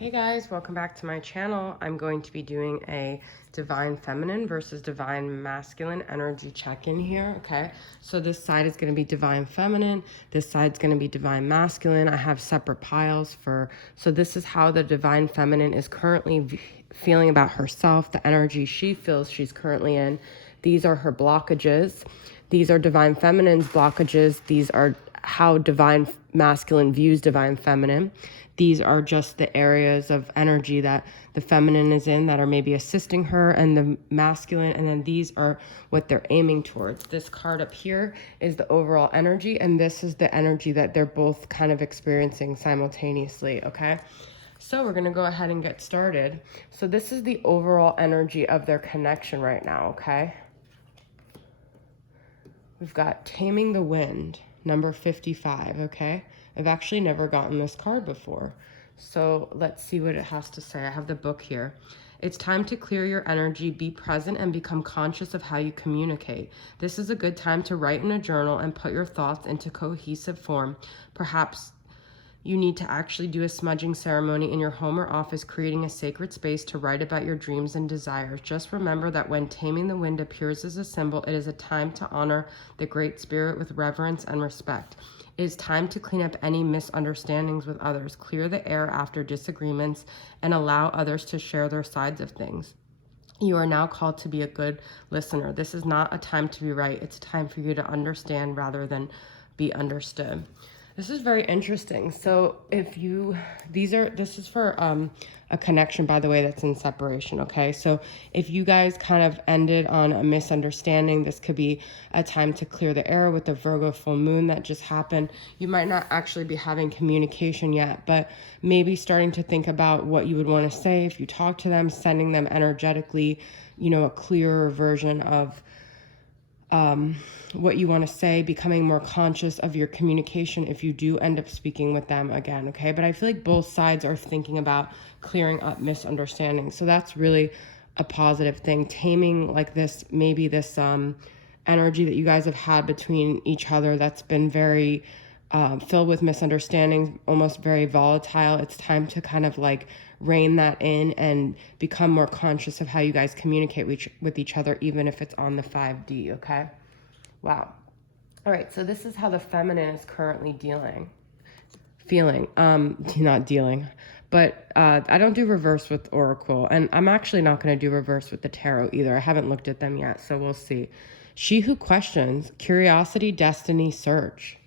Hey guys, welcome back to my channel. I'm going to be doing a divine feminine versus divine masculine energy check-in here, okay? So this side is going to be divine feminine, this side's going to be divine masculine. I have separate piles so this is how the divine feminine is currently feeling about herself, the energy she feels she's currently in. These are her blockages. These are divine feminine's blockages. These are how divine masculine views divine feminine. These are just the areas of energy that the feminine is in that are maybe assisting her and the masculine. And then these are what they're aiming towards. This card up here is the overall energy. And this is the energy that they're both kind of experiencing simultaneously. Okay. So we're going to go ahead and get started. So this is the overall energy of their connection right now. Okay. We've got Taming the Wind, number 55, okay? I've actually never gotten this card before. So let's see what it has to say. I have the book here. It's time to clear your energy, be present, and become conscious of how you communicate. This is a good time to write in a journal and put your thoughts into cohesive form. Perhaps you need to actually do a smudging ceremony in your home or office, creating a sacred space to write about your dreams and desires. Just remember that when Taming the Wind appears as a symbol, it is a time to honor the Great Spirit with reverence and respect. It is time to clean up any misunderstandings with others, clear the air after disagreements, and allow others to share their sides of things. You are now called to be a good listener. This is not a time to be right. It's a time for you to understand rather than be understood. This is very interesting. So this is for a connection, by the way, that's in separation, okay? So if you guys kind of ended on a misunderstanding, this could be a time to clear the air with the Virgo full moon that just happened. You might not actually be having communication yet, but maybe starting to think about what you would want to say if you talk to them, sending them energetically, a clearer version of what you want to say, becoming more conscious of your communication if you do end up speaking with them again, okay? But I feel like both sides are thinking about clearing up misunderstandings. So that's really a positive thing. Taming like this, maybe this energy that you guys have had between each other that's been very filled with misunderstandings, almost very volatile. It's time to kind of like rein that in and become more conscious of how you guys communicate with each other, even if it's on the 5D, okay? Wow. All right, so this is how the feminine is currently not dealing, but I don't do reverse with Oracle, and I'm actually not going to do reverse with the Tarot either. I haven't looked at them yet, so we'll see. She who questions, curiosity, destiny, search.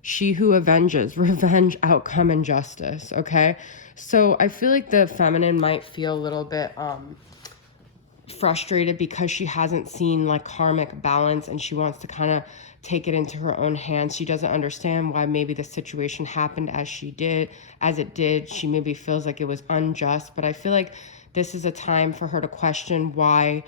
She who avenges, revenge, outcome, and justice, okay? So I feel like the feminine might feel a little bit frustrated because she hasn't seen like karmic balance and she wants to kind of take it into her own hands. She doesn't understand why maybe the situation happened as it did. She maybe feels like it was unjust, but I feel like this is a time for her to question why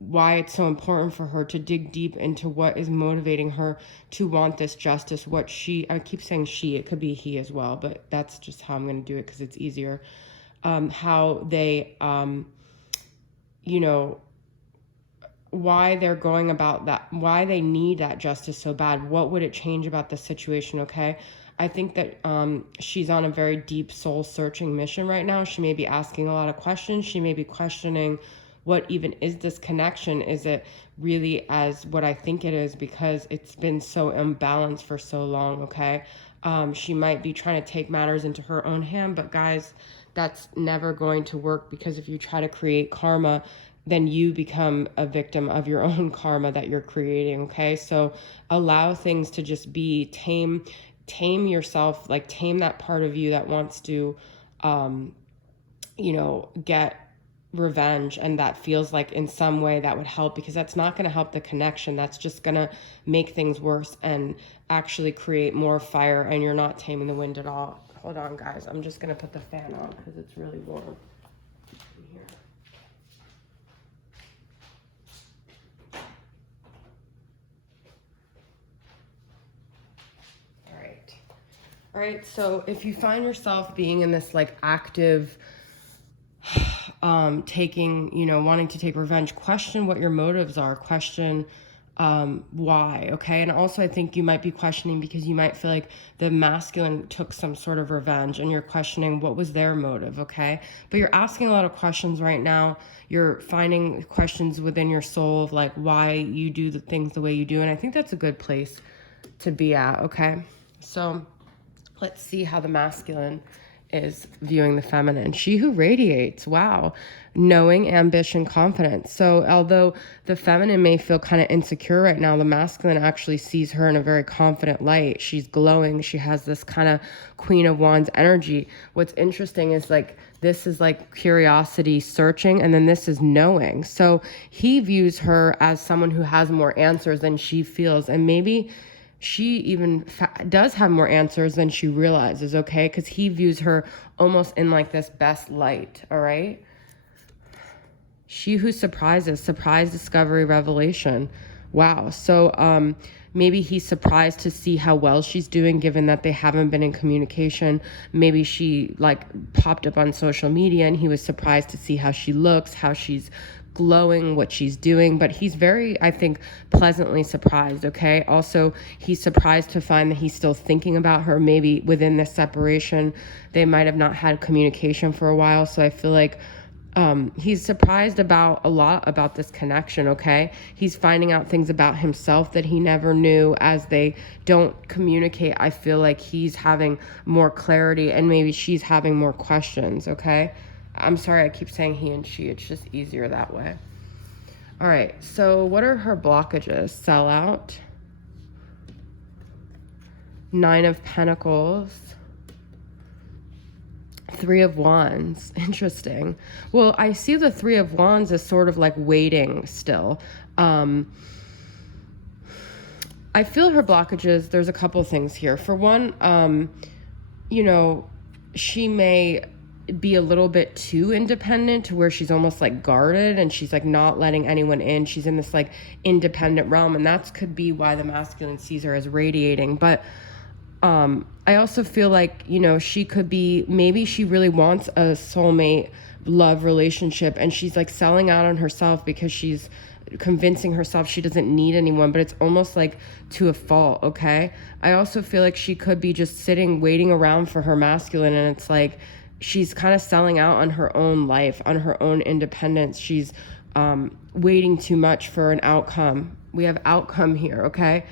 it's so important for her to dig deep into what is motivating her to want this justice, I keep saying she, it could be he as well, but that's just how I'm going to do it because it's easier. How they, why they're going about that, why they need that justice so bad. What would it change about the situation, okay? I think that she's on a very deep soul searching mission right now. She may be asking a lot of questions. She may be questioning what even is this connection? Is it really as what I think it is? Because it's been so imbalanced for so long, okay? She might be trying to take matters into her own hand, but guys, that's never going to work because if you try to create karma, then you become a victim of your own karma that you're creating, okay? So allow things to just be tame yourself, like tame that part of you that wants to, get revenge, and that feels like in some way that would help, because that's not going to help the connection. That's just going to make things worse and actually create more fire, and you're not taming the wind at all. Hold on, guys. I'm just going to put the fan on because it's really warm in here. All right. So if you find yourself being in this like active wanting to take revenge, question what your motives are, question why, okay? And also I think you might be questioning because you might feel like the masculine took some sort of revenge and you're questioning what was their motive, okay? But you're asking a lot of questions right now. You're finding questions within your soul of like why you do the things the way you do, and I think that's a good place to be at, okay? So let's see how the masculine is viewing the feminine. She who radiates, wow, knowing, ambition, confidence. So although the feminine may feel kind of insecure right now, the masculine actually sees her in a very confident light. She's glowing. She has this kind of Queen of Wands energy. What's interesting is like this is like curiosity, searching, and then this is knowing. So he views her as someone who has more answers than she feels, and maybe she even does have more answers than she realizes, okay? Because he views her almost in like this best light, all right? She who surprises, surprise, discovery, revelation. Wow. So maybe he's surprised to see how well she's doing given that they haven't been in communication. Maybe she like popped up on social media and he was surprised to see how she looks, how she's glowing, what she's doing, but he's very, I think, pleasantly surprised, okay? Also, he's surprised to find that he's still thinking about her. Maybe within this separation, they might have not had communication for a while, so I feel like he's surprised about a lot about this connection, okay? He's finding out things about himself that he never knew. As they don't communicate, I feel like he's having more clarity and maybe she's having more questions, okay? I'm sorry I keep saying he and she. It's just easier that way. All right, so what are her blockages? Sellout. 9 of Pentacles. 3 of Wands. Interesting. Well, I see the 3 of Wands as sort of like waiting still. I feel her blockages. There's a couple of things here. For one, you know, she may be a little bit too independent to where she's almost like guarded and she's like not letting anyone in. She's in this like independent realm, and that could be why the masculine sees her as radiating. But I also feel like, you know, she could be, maybe she really wants a soulmate love relationship and she's like selling out on herself because she's convincing herself she doesn't need anyone, but it's almost like to a fault, okay? I also feel like she could be just sitting, waiting around for her masculine, and it's like she's kind of selling out on her own life, on her own independence. She's waiting too much for an outcome. We have outcome here, okay?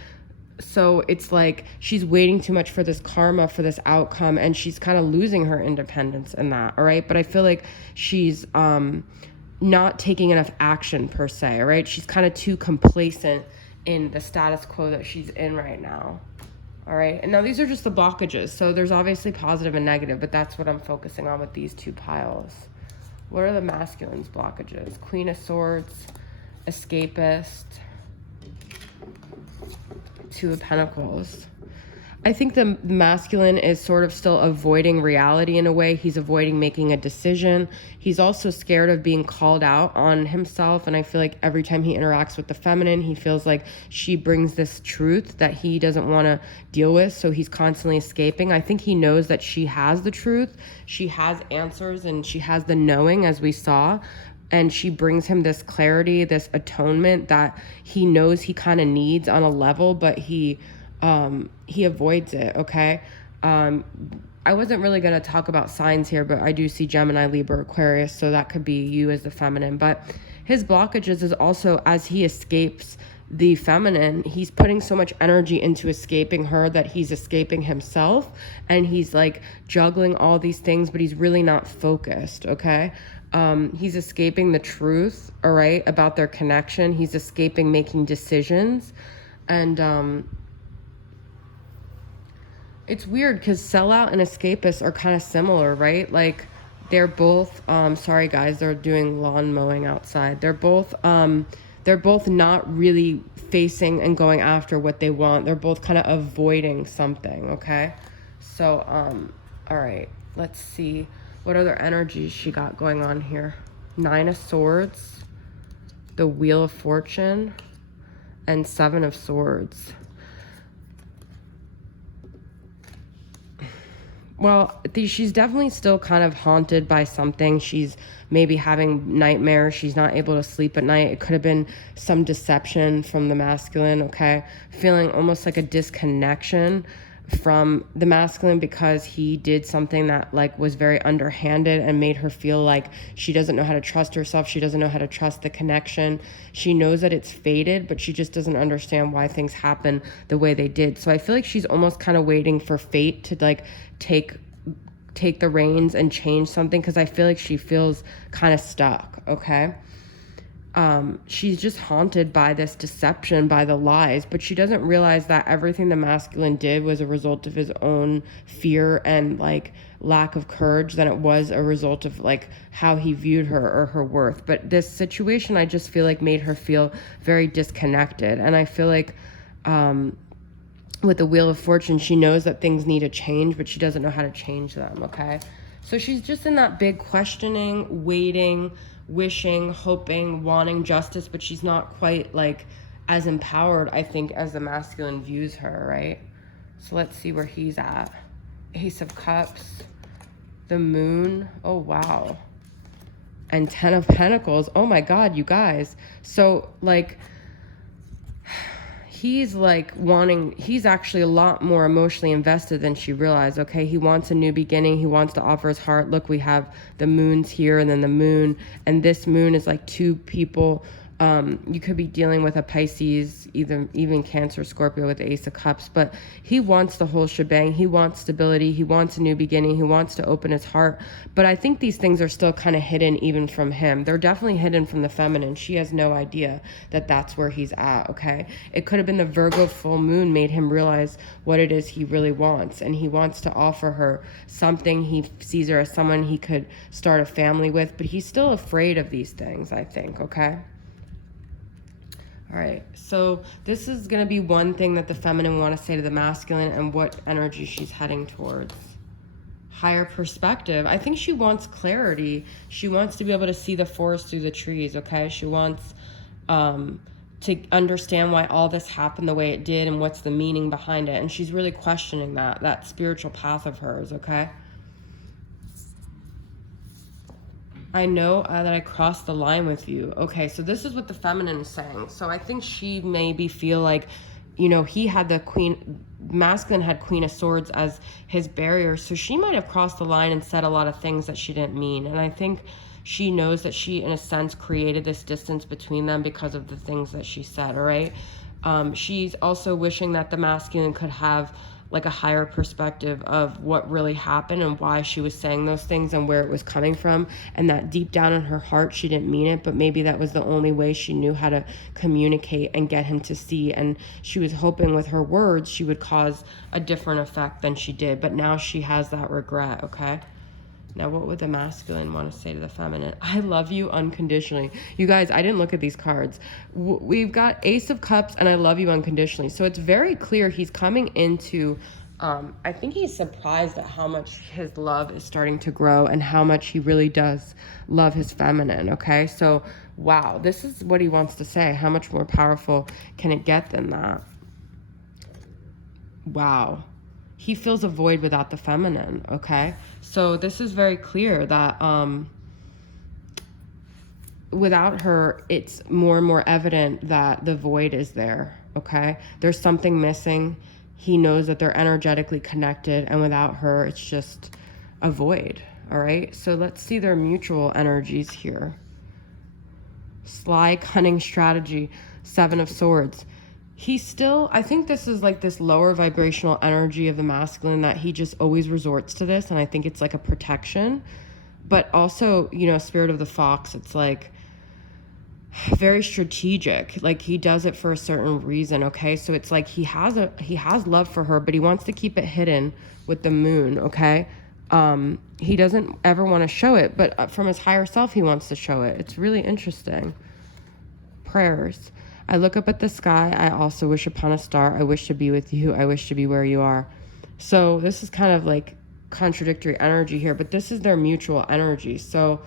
So it's like she's waiting too much for this karma, for this outcome, and she's kind of losing her independence in that, all right? But I feel like she's not taking enough action per se, all right? She's kind of too complacent in the status quo that she's in right now, all right? And now these are just the blockages. So there's obviously positive and negative, but that's what I'm focusing on with these two piles. What are the masculine's blockages? Queen of Swords, escapist, 2 of Pentacles. I think the masculine is sort of still avoiding reality in a way. He's avoiding making a decision. He's also scared of being called out on himself. And I feel like every time he interacts with the feminine, he feels like she brings this truth that he doesn't want to deal with. So he's constantly escaping. I think he knows that she has the truth. She has answers and she has the knowing, as we saw. And she brings him this clarity, this atonement that he knows he kind of needs on a level, but he avoids it, okay? I wasn't really going to talk about signs here, but I do see Gemini, Libra, Aquarius, so that could be you as the feminine. But his blockages is also, as he escapes the feminine, he's putting so much energy into escaping her that he's escaping himself, and he's like juggling all these things, but he's really not focused, okay? He's escaping the truth, all right, about their connection. He's escaping making decisions. And it's weird because sellout and escapist are kind of similar, right? Like they're both, sorry guys, they're doing lawn mowing outside. They're both not really facing and going after what they want. They're both kind of avoiding something, okay? So, all right, let's see. What other energies she got going on here? 9 of Swords, the Wheel of Fortune, and 7 of Swords. Well, she's definitely still kind of haunted by something. She's maybe having nightmares. She's not able to sleep at night. It could have been some deception from the masculine, okay? Feeling almost like a disconnection from the masculine because he did something that like was very underhanded and made her feel like she doesn't know how to trust herself. She doesn't know how to trust the connection. She knows that it's fated, but she just doesn't understand why things happen the way they did. So I feel like she's almost kind of waiting for fate to like take the reins and change something, because I feel like she feels kind of stuck, okay? She's just haunted by this deception, by the lies, but she doesn't realize that everything the masculine did was a result of his own fear and like lack of courage than it was a result of like how he viewed her or her worth. But this situation, I just feel like made her feel very disconnected. And I feel like with the Wheel of Fortune, she knows that things need to change, but she doesn't know how to change them, okay? So she's just in that big questioning, waiting, wishing, hoping, wanting justice, but she's not quite like as empowered, I think, as the masculine views her, right? So let's see where he's at. Ace of Cups, the Moon, oh wow. And 10 of Pentacles, oh my God, you guys. So like, he's like he's actually a lot more emotionally invested than she realized, okay? He wants a new beginning. He wants to offer his heart. Look, we have the moons here and then the moon. And this moon is like two people. You could be dealing with a Pisces, even Cancer, Scorpio with the Ace of Cups, but he wants the whole shebang. He wants stability. He wants a new beginning. He wants to open his heart. But I think these things are still kind of hidden even from him. They're definitely hidden from the feminine. She has no idea that that's where he's at, okay? It could have been the Virgo full moon made him realize what it is he really wants. And he wants to offer her something. He sees her as someone he could start a family with, but he's still afraid of these things, I think, okay? All right, so this is going to be one thing that the feminine want to say to the masculine and what energy she's heading towards. Higher perspective. I think she wants clarity. She wants to be able to see the forest through the trees, okay? She wants to understand why all this happened the way it did and what's the meaning behind it. And she's really questioning that spiritual path of hers, okay? I know that I crossed the line with you. Okay, so this is what the feminine is saying. So I think she maybe feel like, you know, he had the masculine had Queen of Swords as his barrier. So she might have crossed the line and said a lot of things that she didn't mean. And I think she knows that she, in a sense, created this distance between them because of the things that she said, all right? She's also wishing that the masculine could have like a higher perspective of what really happened and why she was saying those things and where it was coming from, and that deep down in her heart she didn't mean it, but maybe that was the only way she knew how to communicate and get him to see. And she was hoping with her words she would cause a different effect than she did, but now she has that regret, okay? Now, what would the masculine want to say to the feminine? I love you unconditionally. You guys, I didn't look at these cards. We've got Ace of Cups and I love you unconditionally. So it's very clear he's coming into, I think he's surprised at how much his love is starting to grow and how much he really does love his feminine, okay? So, wow, this is what he wants to say. How much more powerful can it get than that? Wow. He feels a void without the feminine, okay? So this is very clear that without her, it's more and more evident that the void is there, okay? There's something missing. He knows that they're energetically connected, and without her, it's just a void, all right? So let's see their mutual energies here. Sly, cunning strategy, Seven of Swords. He's still, I think this is like this lower vibrational energy of the masculine that he just always resorts to this. And I think it's like a protection, but also, you know, Spirit of the Fox, it's like very strategic. Like he does it for a certain reason. Okay. So it's like he has love for her, but he wants to keep it hidden with the moon. Okay. He doesn't ever want to show it, but from his higher self, he wants to show it. It's really interesting. Prayers. I look up at the sky. I also wish upon a star. I wish to be with you. I wish to be where you are. So this is kind of like contradictory energy here, but this is their mutual energy. So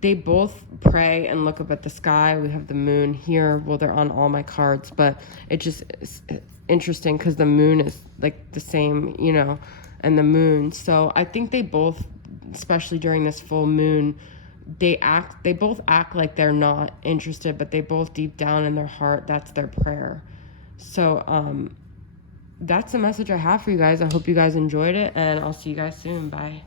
they both pray and look up at the sky. We have the moon here. Well, they're on all my cards, but it just is interesting because the moon is like the same, you know, and the moon. So I think they both, especially during this full moon, they both act like they're not interested, but they both deep down in their heart, that's their prayer. So that's the message I have for you guys. I hope you guys enjoyed it, and I'll see you guys soon. Bye.